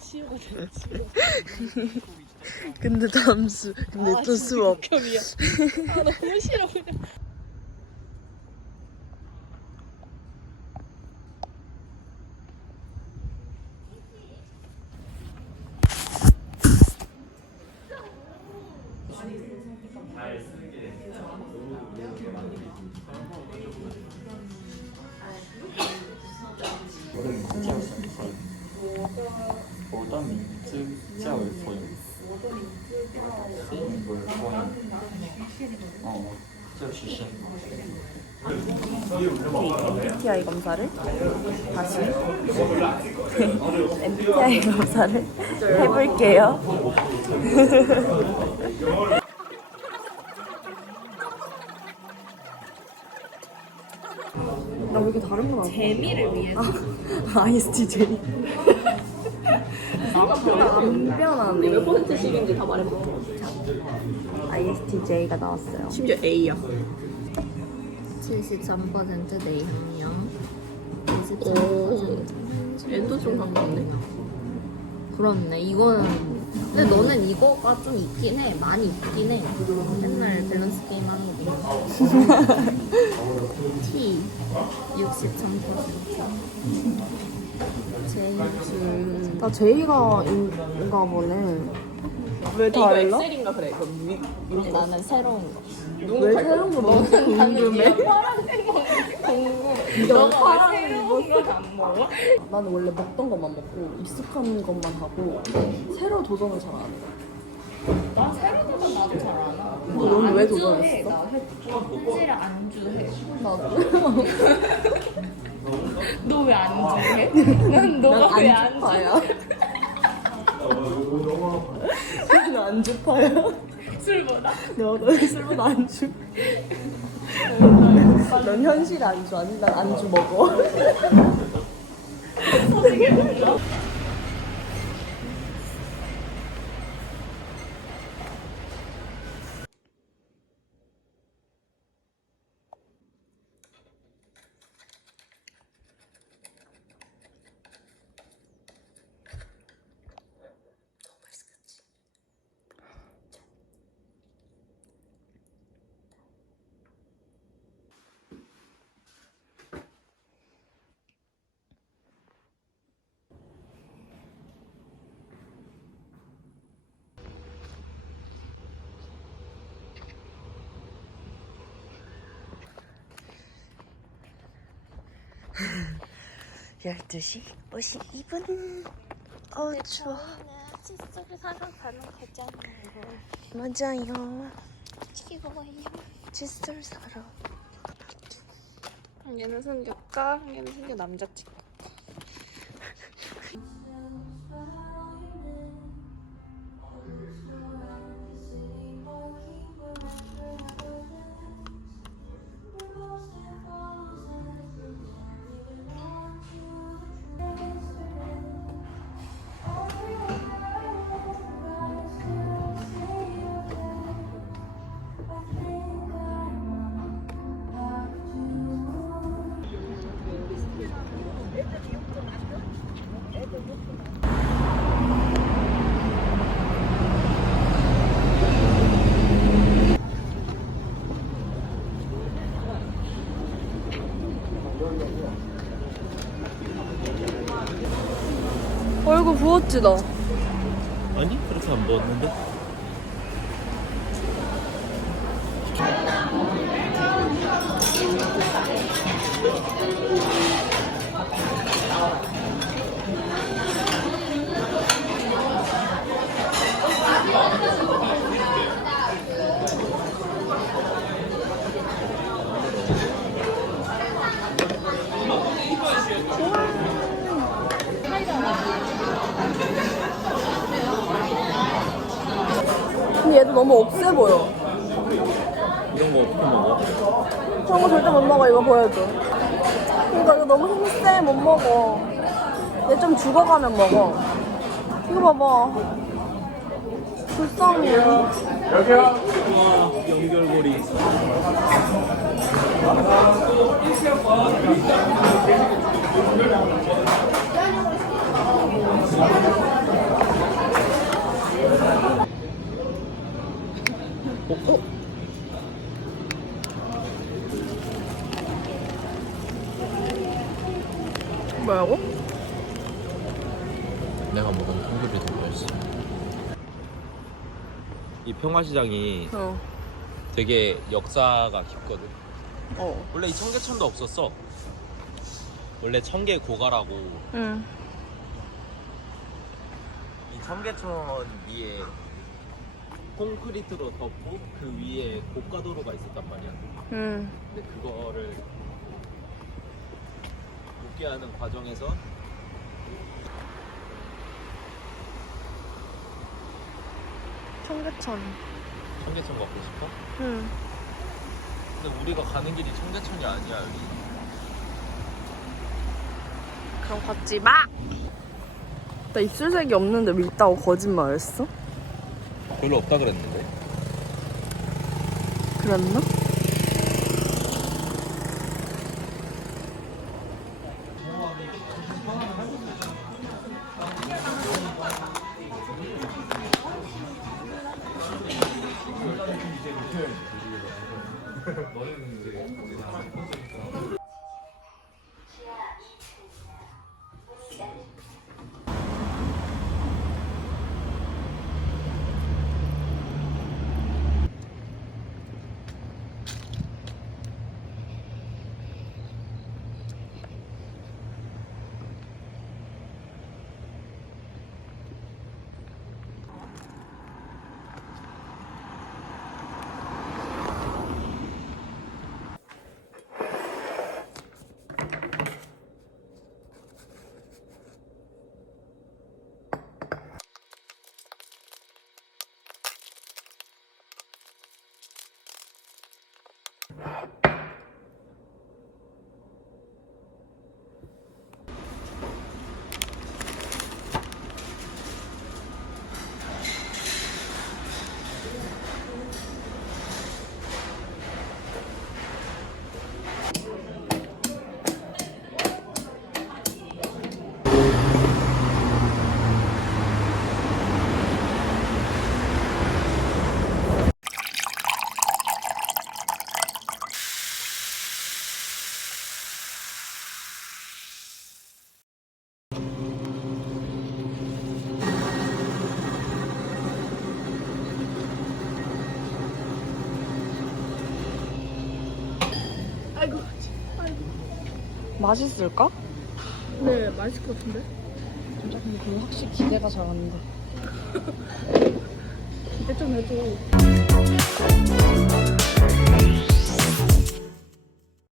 치우고 잘 치워. 근데 담수. 근데 또 수업. 겹이야. 아 너무 싫어 그냥. MBTI 검사를? 다시? MBTI 검사를 해볼게요. 나 왜 이렇게 다른 거 나왔어? 재미를 위해서. 아, ISTJ. 생각보다 안 변하네. 몇 퍼센트씩인지 다 말해볼게. ISTJ가 나왔어요. 심지어 A야. 73% 내향형 오. N도 좀 가깝네. 그렇네 이거는 근데 너는 이거가 좀 있긴 해 많이 있긴 해 맨날 밸런스 게임 하는 거 보면 T 63% 제주 나 J가 인가 보네. 왜 이거 달라? 엑셀인가 그래. 그 위, 이런 거. 나는 새로운 거왜갈 새로운 거 너무 궁금해? 너가 왜 새로운 걸안 먹어? 나는 원래 먹던 것만 먹고 익숙한 것만 하고 새로 도전을 잘 안 해. 나 새로 도전 나도 잘안 어, 너는 왜 그거 안주해 나 현실은 아, 뭐, 안주해 나도. 너 왜 안주해? 난 너가 왜 안주파야? 난 안주파야. 술보다 너의 술보다 안주. 넌 현실 안주 아니? 난 안주 먹어. 어떻게 불러? 12시 52분. 어우 추워. 치 속에 살아가는 거잖아. 맞아요. 귀여워요. 칫솔 사러. 얘는 생겼까? 얘는 숨겨 남자 치과 부었지 너. 아니 그렇게 안 먹었는데 너무 억세 보여. 이런 거 어떻게 먹어? 그런 거 절대 못 먹어. 이거 보여줘. 그러니까 이거 너무 힘세 못 먹어. 얘 좀 죽어가면 먹어. 이거 봐봐. 불쌍해. 연결고리 뭐라고? 내가 먹은 통조림 동멸시 이 평화시장이 어. 되게 역사가 깊거든 어. 원래 이 청계천도 없었어 원래 청계 고가라고 응. 이 청계천 위에 콘크리트로 덮고 그 위에 고가도로가 있었단 말이야 응. 근데 그거를 붙게 하는 과정에서 청계천. 청계천 가고 싶어? 응. 근데 우리가 가는 길이 청계천이 아니야 여기 그럼 걷지 마! 나 입술색이 없는데 왜 있다고 거짓말했어? 별로 없다 그랬는데 그랬나? 너는 맛있을까? 네, 맛있을 것 같은데? 진짜 근데 그거 확실히 기대가 잘 안 돼. 기대 좀 해도.